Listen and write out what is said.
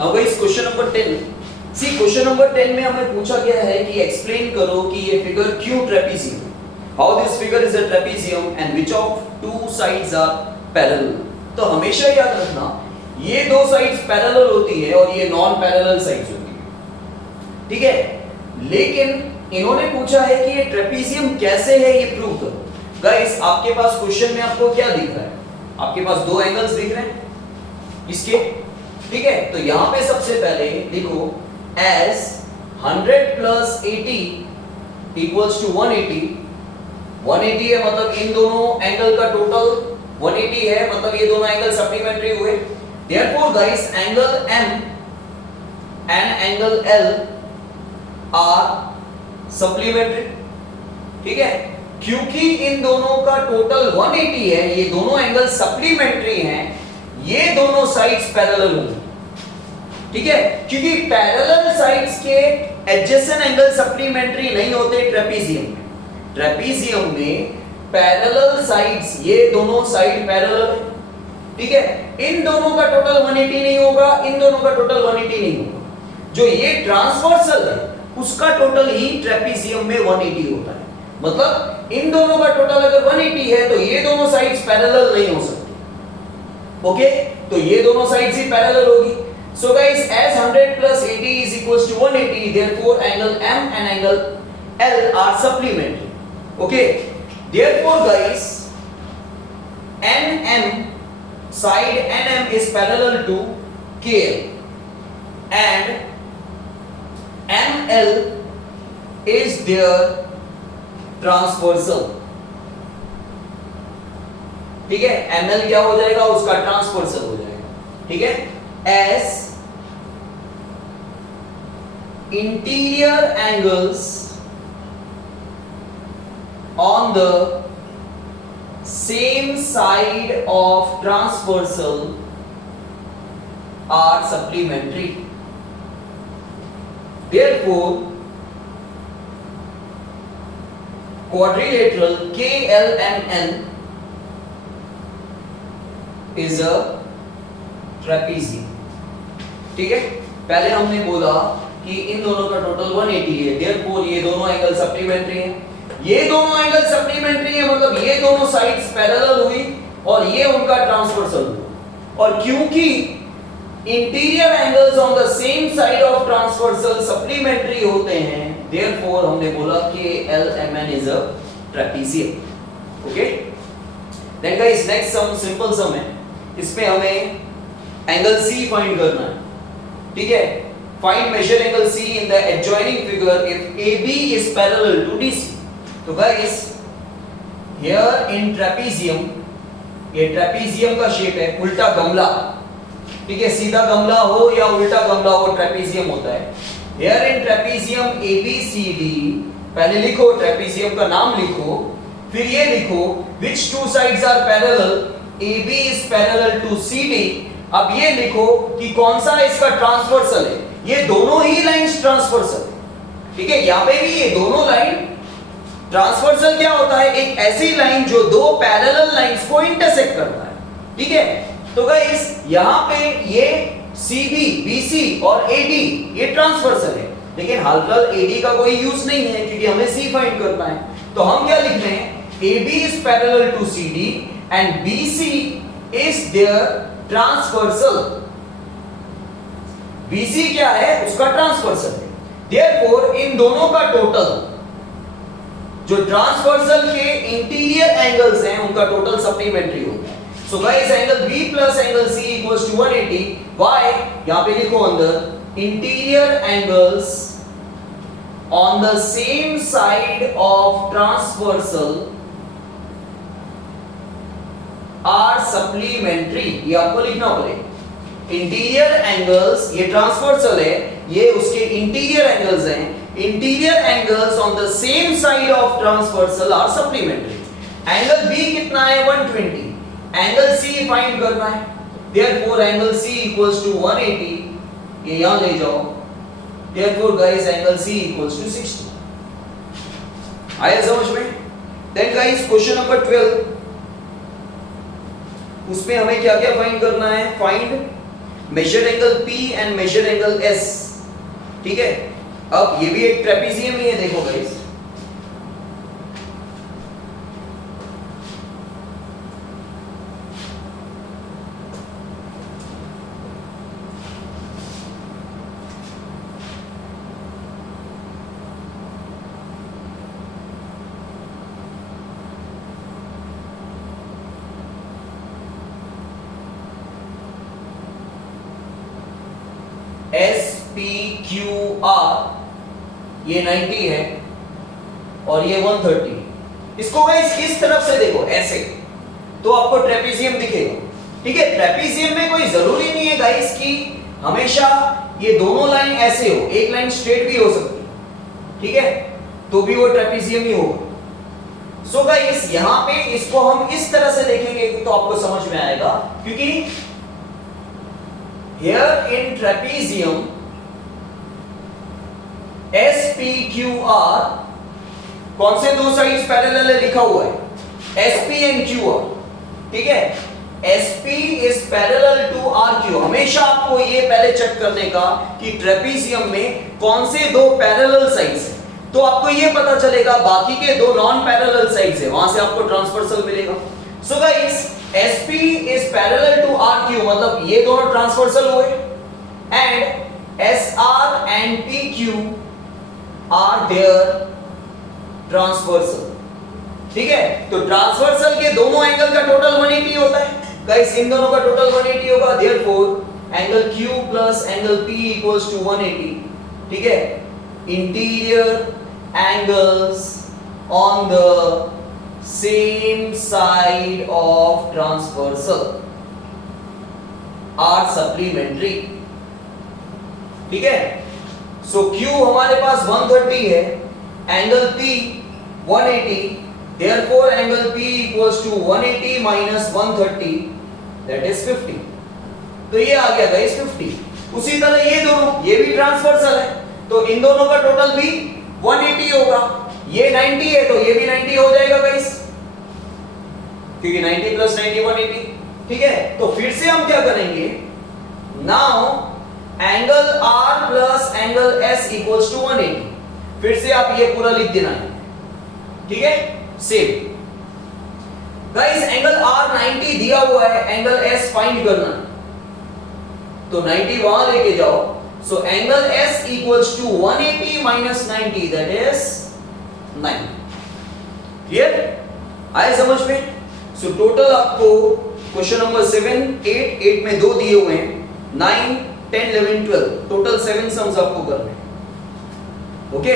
Now guys question number 10, सी question number 10 में हमें पूछा गया है कि एक्सप्लेन करो कि ये फिगर क्यों trapezium, how this figure is a trapezium and which of two sides are parallel. तो हमेशा याद रखना ये दो साइड्स पैरेलल होती है और ये नॉन पैरेलल साइड्स होती है, ठीक है। लेकिन इन्होंने पूछा है कि ये ट्रेपेजियम कैसे है ये प्रूव करो। गाइस आपके पास क्वेश्चन में आपको क्या दिख रहा है, आपके पास दो एंगल्स दिख रहे हैं इसके, ठीक है। तो यहां पे सबसे पहले लिखो as 100 plus 80 equals to 180। 180 है मतलब इन दोनों एंगल का टोटल 180 है, मतलब ये दोनों एंगल सप्लीमेंट्री हुए। Therefore guys angle M and angle L are supplementary, ठीक है। क्योंकि इन दोनों का टोटल 180 है, ये दोनों एंगल सप्लीमेंट्री हैं, ये दोनों साइड्स पैरेलल होंगे, ठीक है। क्योंकि पैरेलल साइड्स के एडजेसेंट एंगल सप्लीमेंट्री नहीं होते ट्रेपेजियम में। ट्रेपेजियम में पैरेलल साइड्स, ये दोनों साइड पैरेलल है, ठीक है। इन दोनों का टोटल 180 नहीं होगा, इन दोनों का टोटल 180 नहीं होगा। जो ये ट्रांसवर्सल है उसका टोटल ही ट्रेपेजियम में 180 होता है। मतलब इन दोनों का टोटल अगर 180 है तो ये दोनों साइड्स पैरेलल नहीं हो सकती, ओके। तो ये दोनों साइड्स ही पैरेलल होगी। So guys, as 100 plus 80 is equals to 180, therefore angle M and angle L are supplementary. Okay. Therefore guys, NM side NM is parallel to KL and ML is their transversal. ठीक है, ML क्या हो जाएगा, उसका transversal हो जाएगा, ठीक है। As interior angles on the same side of transversal are supplementary, therefore quadrilateral KLMN is a trapezium, ठीक है। पहले हमने बोला कि इन दोनों का टोटल 180 है, देयरफॉर ये दोनों एंगल सप्लीमेंट्री हैं। ये दोनों एंगल सप्लीमेंट्री है मतलब ये दोनों साइड्स पैरेलल हुई और ये उनका ट्रांसवर्सल हुआ। और क्योंकि interior angles on the same side of transversal supplementary होते हैं, देयरफॉर हमने बोला कि LMN is a trapezium, okay. Then guys next sum simple sum है, इसमें हमें एंगल C फाइंड करना है, ठीक है। Find measure angle C in the adjoining figure if AB is parallel to DC। तो गाइस हियर इन ट्रेपेजियम, ये trapezium का शेप है उल्टा गमला, ठीक है। सीधा गमला हो या उल्टा गमला हो ट्रेपेजियम होता है। हियर इन ट्रेपेजियम ABCD, पहले लिखो ट्रेपेजियम का नाम लिखो, फिर ये लिखो which two sides are parallel, AB is parallel to CD। अब ये लिखो कि कौन सा इसका ट्रांसवर्सल है, ये दोनों ही लाइंस ट्रांसवर्सल है, ठीक है। यहां पे भी ये दोनों लाइन ट्रांसवर्सल क्या होता है, एक ऐसी लाइन जो दो पैरेलल लाइंस को इंटरसेक्ट करता है, ठीक है। तो गाइस यहां पे ये CB, BC और AD ये ट्रांसवर्सल है, लेकिन हाल फिलहाल AD का कोई यूज नहीं है क्योंकि हमें C फाइंड करना है। तो हम क्या लिख रहे हैं, AB is parallel to CD and BC is their transversal. BC क्या है, उसका ट्रांसवर्सल है। देयरफॉर इन दोनों का टोटल, जो ट्रांसवर्सल के इंटीरियर एंगल्स हैं उनका टोटल सप्लीमेंट्री होता है। So guys angle B plus angle C equals to 180। Why, यहां पे लिखो अंदर interior angles on the same side of transversal are supplementary, ये आपको लिखना पड़ेगा। इंटीरियर एंगल्स, ये ट्रांसवर्सल है, ये उसके इंटीरियर एंगल्स हैं। Interior angles on the same side of transversal are supplementary. Angle B कितना है, 120। एंगल C फाइंड करना है, therefore angle C equals to 180, ये यहां ले जाओ। Therefore guys angle C equals to 60। आया समझ में? देन गाइस क्वेश्चन नंबर 12, उसमें हमें क्या क्या फाइंड करना है, find measure angle P and measure angle S, ठीक है। अब ये भी एक ट्रेपेजियम ही है, देखो गाइस, SPQR ये 90 है और ये 130। इसको गाइस इस तरफ से देखो ऐसे, तो आपको ट्रेपेजियम दिखेगा, ठीक है। ट्रेपेजियम में कोई जरूरी नहीं है गाइस कि हमेशा ये दोनों लाइन ऐसे हो, एक लाइन स्ट्रेट भी हो सकती है, ठीक है, तो भी वो ट्रेपेजियम ही होगा। सो गाइस यहां पे इसको हम इस तरह से देखेंगे तो आपको समझ में आएगा, क्योंकि here in trapezium SPQR कौन से दो साइड्स पैरेलल है लिखा हुआ है, SP एंड QR, ठीक है। SP is parallel to RQ। हमेशा आपको ये पहले चेक करने का कि ट्रेपेजियम में कौन से दो पैरेलल साइड्स हैं, तो आपको ये पता चलेगा बाकी के दो नॉन पैरेलल साइड्स है, वहां से आपको ट्रांसवर्सल मिलेगा। So guys SP is parallel to RQ, मतलब ये दोनों ट्रांसवर्सल हुए, and SR and PQ are their transversal, ठीक है। तो ट्रांसवर्सल के दोनों एंगल का टोटल 180 होता है गाइस, इन दोनों का टोटल 180 होगा, therefore angle Q plus angle P equals to 180, ठीक है। Interior angles on the same side of transversal are supplementary, ठीक है। सो Q हमारे पास 130 है, angle P 180, therefore angle P equals to 180 minus 130 that is 50, तो ये आ गया गाइस 50। उसी तरह ये दोनों, ये भी ट्रांसवर्सल है, तो इन दोनों का टोटल भी 180 होगा। ये 90 है तो ये भी 90 हो जाएगा गाइस, क्योंकि 90 प्लस 90 180, ठीक है। तो फिर से हम क्या करेंगे, now angle R plus angle S equals to 180, फिर से आप ये पूरा लिख देना है, ठीक है। सेम गाइस एंगल R 90 दिया हुआ है, एंगल S फाइंड करना, तो 90 वहां लेके जाओ, so angle S equals to 180 minus 90 that is 9। Clear आए समझ में? सो टोटल आपको क्वेश्चन नंबर 7, 8 में 2 दिए हुए हैं, 9, 10, 11, 12 टोटल 7 सम्स आपको करने, ओके।